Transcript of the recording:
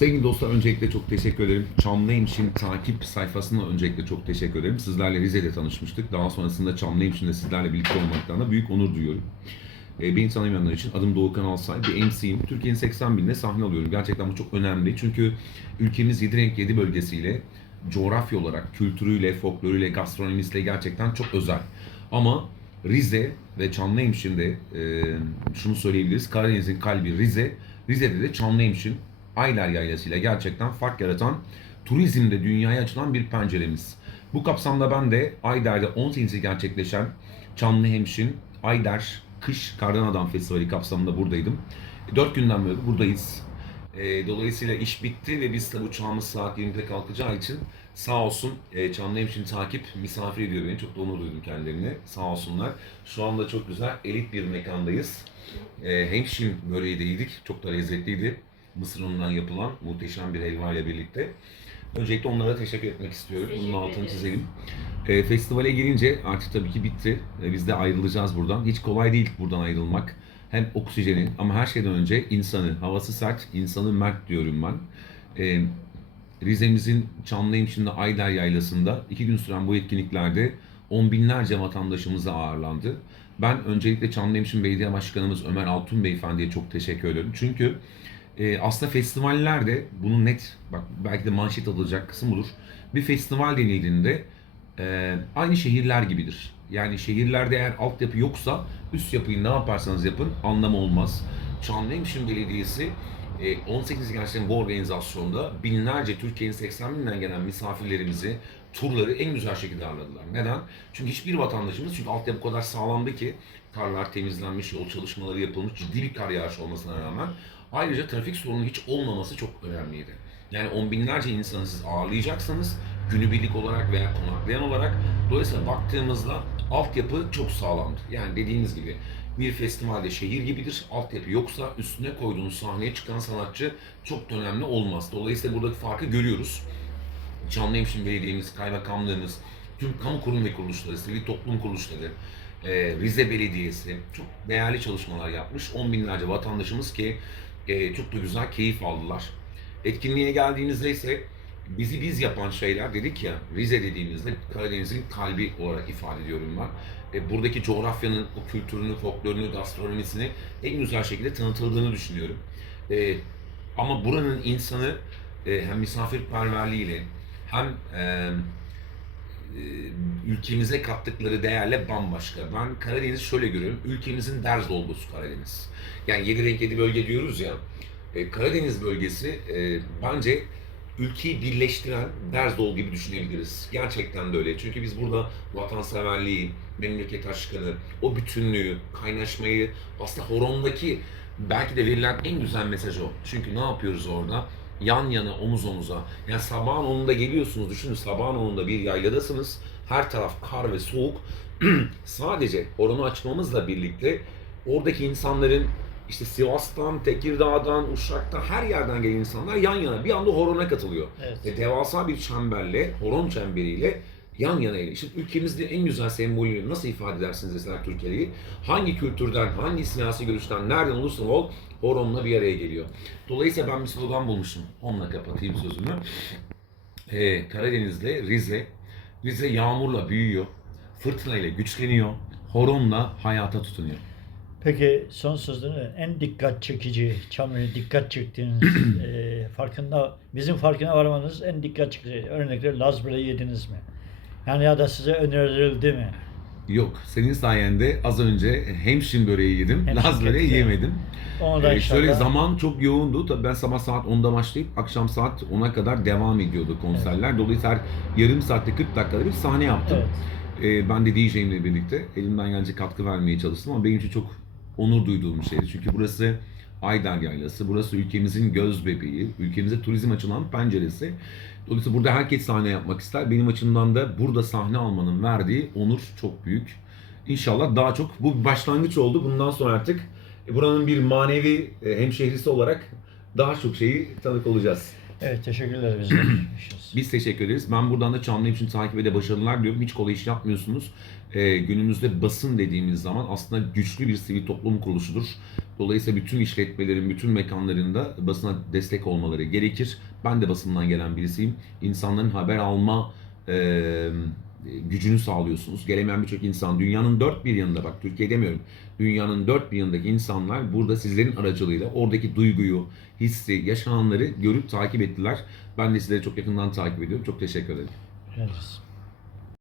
Sevgili dostlar öncelikle çok teşekkür ederim. Çamlıhemşin takip sayfasına öncelikle çok teşekkür ederim. Sizlerle Rize'de tanışmıştık. Daha sonrasında Çamlıhemşin'de sizlerle birlikte olmaktan da büyük onur duyuyorum. E, beni tanımayanlar için adım Doğukan Alsay. Bir MC'yim. Türkiye'nin 80 binde sahne alıyorum. Gerçekten bu çok önemli. Çünkü ülkemiz 7 renk 7 bölgesiyle coğrafya olarak, kültürüyle, folkloruyla, gastronomisiyle gerçekten çok özel. Ama Rize ve Çamlıhemşin'de e, şunu söyleyebiliriz. Karadeniz'in kalbi Rize. Rize'de de Çamlıhemşin Aylar Yaylası'yla gerçekten fark yaratan turizmde dünyaya açılan bir penceremiz. Bu kapsamda ben de Ayder'de 18'i gerçekleşen Çamlıhemşin Ayder Kış Kardan Adam Festivali kapsamında buradaydım. 4 günden beri buradayız. E, dolayısıyla iş bitti ve biz tabi uçağımız saat 20'de kalkacağı için sağ olsun e, Çamlıhemşin takip misafir ediyor beni. Çok da onur duydum kendilerine. Sağ olsunlar. Şu anda çok güzel elit bir mekandayız. E, hemşin böreği de yedik. Çok da lezzetliydi. Mısır unundan yapılan muhteşem bir helva ile birlikte. Öncelikle onlara teşekkür etmek istiyorum. Bunun altını çizelim. E, festivale gelince artık tabii ki bitti. E, biz de ayrılacağız buradan. Hiç kolay değil buradan ayrılmak. Hem oksijeni ama her şeyden önce insanı. Havası sert, insanı mert diyorum ben. E, Rize'mizin Çamlıhemşin'de Ayder Yaylası'nda iki gün süren bu etkinliklerde on binlerce vatandaşımız ağırlandı. Ben öncelikle Çamlıhemşin Belediye Başkanımız Ömer Altun Beyefendi'ye çok teşekkür ediyorum. Çünkü e, aslında festivallerde bunu net, bak belki de manşet alacak kısım budur. Bir festival denildiğinde e, aynı şehirler gibidir. Yani şehirlerde eğer altyapı yoksa üst yapıyı ne yaparsanız yapın anlamı olmaz. Çamlıhemşin Belediyesi 18 gerçekten bu organizasyonda binlerce Türkiye'nin 80 binden gelen misafirlerimizi, turları en güzel şekilde ağırladılar. Neden? Çünkü hiçbir vatandaşımız, çünkü altyapı o kadar sağlamdı ki karlar temizlenmiş, yol çalışmaları yapılmış, ciddi bir kar yağışı olmasına rağmen ayrıca trafik sorunu hiç olmaması çok önemliydi. Yani on binlerce insanı siz ağırlayacaksınız, günübirlik olarak veya konaklayan olarak. Dolayısıyla baktığımızda altyapı çok sağlamdı. Yani dediğiniz gibi bir festivalde şehir gibidir. Altyapı yoksa üstüne koyduğunuz sahneye çıkan sanatçı çok önemli olmaz. Dolayısıyla buradaki farkı görüyoruz. Çamlıhemşin Belediye'miz, kaymakamlığımız, tüm kamu kurum ve kuruluşları, sivil toplum kuruluşları, e, Rize Belediyesi çok değerli çalışmalar yapmış. On binlerce vatandaşımız ki e, çok da güzel keyif aldılar. Etkinliğe geldiğimizde ise bizi biz yapan şeyler dedik ya Rize dediğimizde Karadeniz'in kalbi olarak ifade ediyorum ben. E, buradaki coğrafyanın o kültürünü, folklorunu, gastronomisini en güzel şekilde tanıtıldığını düşünüyorum. E, ama buranın insanı e, hem misafirperverliğiyle hem e, e, ülkemize kattıkları değerle bambaşka. Ben Karadeniz'i şöyle görüyorum. Ülkemizin ders dolgusu Karadeniz. Yani yedi renk yedi bölge diyoruz ya. E, Karadeniz bölgesi e, bence ülkeyi birleştiren ders dolu gibi düşünebiliriz. Gerçekten de öyle. Çünkü biz burada vatanseverliği, memleket aşkını, o bütünlüğü, kaynaşmayı, aslında horondaki belki de verilen en güzel mesaj o. Çünkü ne yapıyoruz orada? Yan yana, omuz omuza. Yani sabahın onunda geliyorsunuz, düşünün sabahın onunda bir yayladasınız. Her taraf kar ve soğuk. Sadece oranı açmamızla birlikte oradaki insanların işte Sivas'tan, Tekirdağ'dan, Uşak'tan her yerden gelen insanlar yan yana bir anda horona katılıyor. Evet. Ve devasa bir çemberle, horon çemberiyle yan yana ile. İşte ülkemizde en güzel sembolü nasıl ifade edersiniz deseler Türkiye'yi? Hangi kültürden, hangi siyasi görüşten, nereden olursa ol, horonla bir araya geliyor. Dolayısıyla ben bir slogan bulmuşum. Onunla kapatayım sözümü. Ee, Karadeniz'de Rize, Rize yağmurla büyüyor, fırtınayla güçleniyor, horonla hayata tutunuyor. Peki son sözünü en dikkat çekici, Çamlı'ya dikkat çektiğiniz e, farkında, bizim farkına varmanız en dikkat çekici örnekler Laz böreği yediniz mi? Yani ya da size önerildi mi? Yok, senin sayende az önce hemşin böreği yedim, Hemşin Laz böreği yemedim. Onu da Ee, inşallah şöyle zaman çok yoğundu. Tabii ben sabah saat 10'da başlayıp akşam saat 10'a kadar devam ediyordu konserler. Dolayısıyla her yarım saatte 40 dakikada bir sahne yaptım. Evet. Ee, ben de DJ'imle birlikte elimden gelince katkı vermeye çalıştım ama benim için çok onur duyduğum şeydi. Çünkü burası Ayder Yaylası, burası ülkemizin göz bebeği, ülkemize turizm açılan penceresi. Dolayısıyla burada herkes sahne yapmak ister. Benim açımdan da burada sahne almanın verdiği onur çok büyük. İnşallah daha çok, bu bir başlangıç oldu. Bundan sonra artık buranın bir manevi e, hemşehrisi olarak daha çok şeyi tanık olacağız. Evet teşekkürler biz de. Biz teşekkür ederiz. Ben buradan da Çamlı için takip ede başarılar diliyorum. Hiç kolay iş yapmıyorsunuz. Ee, günümüzde basın dediğimiz zaman aslında güçlü bir sivil toplum kuruluşudur. Dolayısıyla bütün işletmelerin, bütün mekanlarında basına destek olmaları gerekir. Ben de basından gelen birisiyim. İnsanların haber alma e, gücünü sağlıyorsunuz. Gelemeyen birçok insan dünyanın dört bir yanında bak Türkiye demiyorum. Dünyanın dört bir yanındaki insanlar burada sizlerin aracılığıyla oradaki duyguyu, hissi, yaşananları görüp takip ettiler. Ben de sizleri çok yakından takip ediyorum. Çok teşekkür ederim. Ederiz.